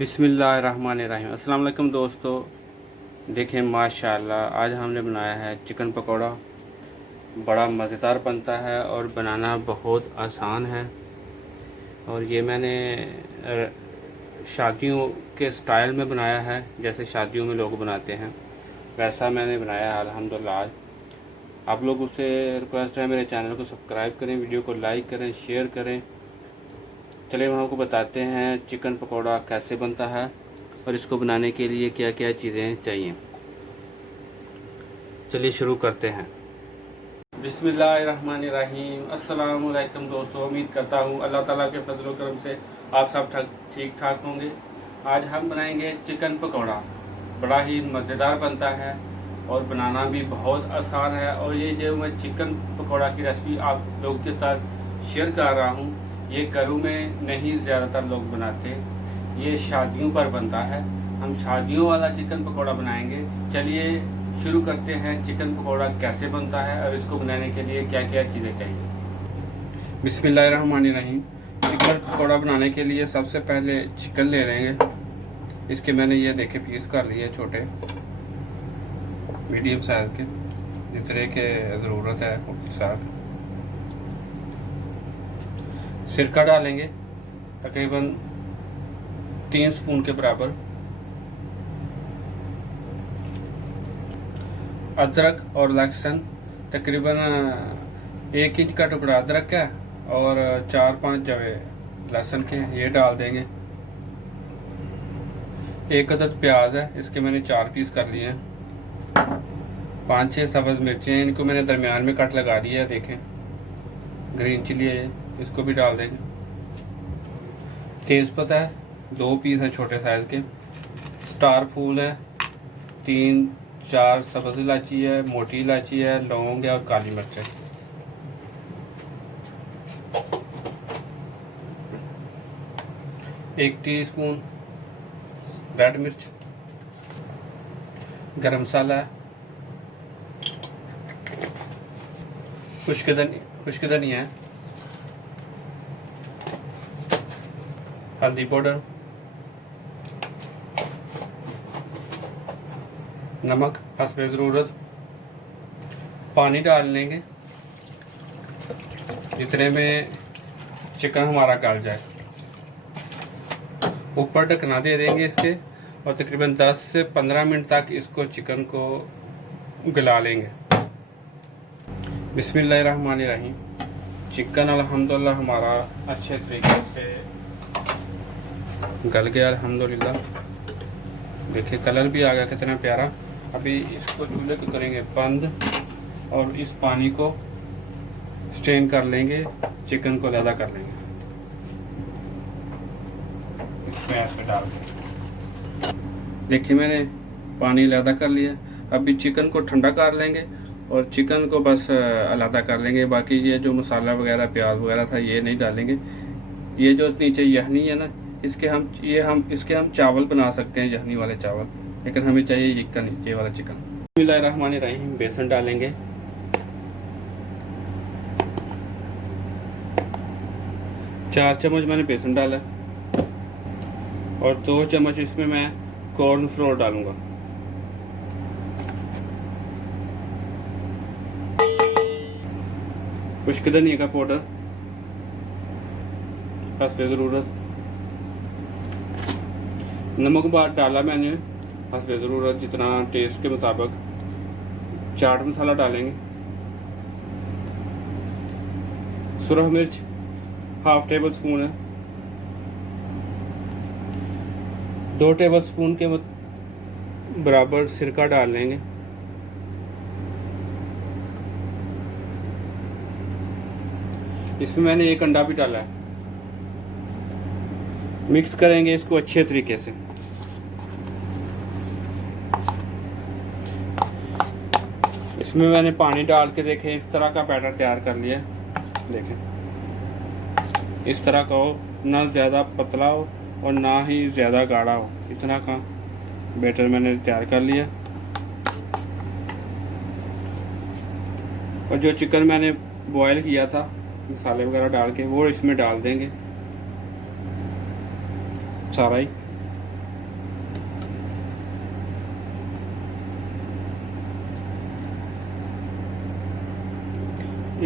बिस्मिल्लाहिर्रहमानिर्रहीम। अस्सलाम वालेकुम दोस्तों, देखें माशाल्लाह आज हमने बनाया है चिकन पकौड़ा। बड़ा मज़ेदार बनता है और बनाना बहुत आसान है। और ये मैंने शादियों के स्टाइल में बनाया है, जैसे शादियों में लोग बनाते हैं वैसा मैंने बनाया है अल्हम्दुलिल्लाह। आज आप लोगों से रिक्वेस्ट है मेरे चैनल को सब्सक्राइब करें, वीडियो को लाइक करें, शेयर करें। चलिए हम आपको बताते हैं चिकन पकौड़ा कैसे बनता है और इसको बनाने के लिए क्या क्या चीज़ें चाहिए। चलिए शुरू करते हैं। बिस्मिल्लाहिर्रहमानिर्रहीम। अस्सलाम वालेकुम दोस्तों, उम्मीद करता हूँ अल्लाह ताला के फजल करम से आप सब ठीक ठाक होंगे। आज हम बनाएंगे चिकन पकौड़ा। बड़ा ही मज़ेदार बनता है और बनाना भी बहुत आसान है। और ये जो मैं चिकन पकौड़ा की रेसिपी आप लोगों के साथ शेयर कर रहा हूँ, ये घरों में नहीं ज़्यादातर लोग बनाते, ये शादियों पर बनता है। हम शादियों वाला चिकन पकौड़ा बनाएंगे। चलिए शुरू करते हैं चिकन पकौड़ा कैसे बनता है और इसको बनाने के लिए क्या क्या चीज़ें चाहिए। बिस्मिल्लाहिर्रहमानिर्रहीम। चिकन पकौड़ा बनाने के लिए सबसे पहले चिकन ले लेंगे। इसके मैंने ये देखे पीस कर लिए, छोटे मीडियम साइज़ के, जितने के ज़रूरत है उस साथ। सिरका डालेंगे तकरीबन 3 स्पून के बराबर। अदरक और लहसुन तकरीबन 1 इंच का टुकड़ा अदरक का और 4-5 जवे लहसुन के, ये डाल देंगे। 1 अदद प्याज है, इसके मैंने 4 पीस कर लिए हैं। 5-6 सब्ज़ मिर्चें हैं, इनको मैंने दरमियान में कट लगा दिया है, देखें। ग्रीन चिली है, इसको भी डाल देंगे। तेज़पत्ता है, 2 पीस है छोटे साइज़ के। स्टार फूल है, 3-4 सब्ज़ इलायची है, मोटी इलायची है, लौंग है और काली मिर्च है। एक टीस्पून रेड मिर्च, गरम मसाला है, खुश्क धनिया है, हल्दी पाउडर, नमक हस्बे ज़रूरत। पानी डाल लेंगे जितने में चिकन हमारा गल जाए। ऊपर ढकना दे देंगे इसके और तकरीबन 10 से 15 मिनट तक इसको चिकन को गला लेंगे। बिस्मिल्लाहिर्रहमानिर्रहीम। चिकन अल्हम्दुलिल्लाह हमारा अच्छे तरीके से गल गया अल्हम्दुलिल्लाह। देखिए कलर भी आ गया कितना प्यारा। अभी इसको चूल्हे को करेंगे बंद और इस पानी को स्ट्रेन कर लेंगे, चिकन को अलग कर लेंगे। इसमें ऐसे डाल देंगे। देखिए मैंने पानी अलग कर लिया। अभी चिकन को ठंडा कर लेंगे और चिकन को बस अलग कर लेंगे। बाकी ये जो मसाला वगैरह प्याज वगैरह था ये नहीं डालेंगे। ये जो नीचे यखनी है ना, इसके हम चावल बना सकते हैं, यखनी वाले चावल, लेकिन हमें चाहिए ये वाला चिकन। बिस्मिल्लाहिर्रहमानिर्रहीम। बेसन डालेंगे, 4 चम्मच मैंने बेसन डाला और 2 चम्मच इसमें मैं कॉर्न फ्लोर डालूंगा। खुश्क धनिया का पाउडर हस्बे ज़रूरत। नमक बाद डाला मैंने हस्बे ज़रूरत, जितना टेस्ट के मुताबिक। चाट मसाला डालेंगे। सुरख मिर्च हाफ टेबल स्पून है। 2 टेबल स्पून के बराबर सिरका डाल लेंगे। इसमें मैंने 1 अंडा भी डाला है। मिक्स करेंगे इसको अच्छे तरीके से। इसमें मैंने पानी डाल के देखें इस तरह का बैटर तैयार कर लिया। देखें इस तरह का हो, ना ज़्यादा पतला हो और ना ही ज़्यादा गाढ़ा हो, इतना का बैटर मैंने तैयार कर लिया। और जो चिकन मैंने बॉयल किया था मसाले वगैरह डाल के, वो इसमें डाल देंगे सारा ही।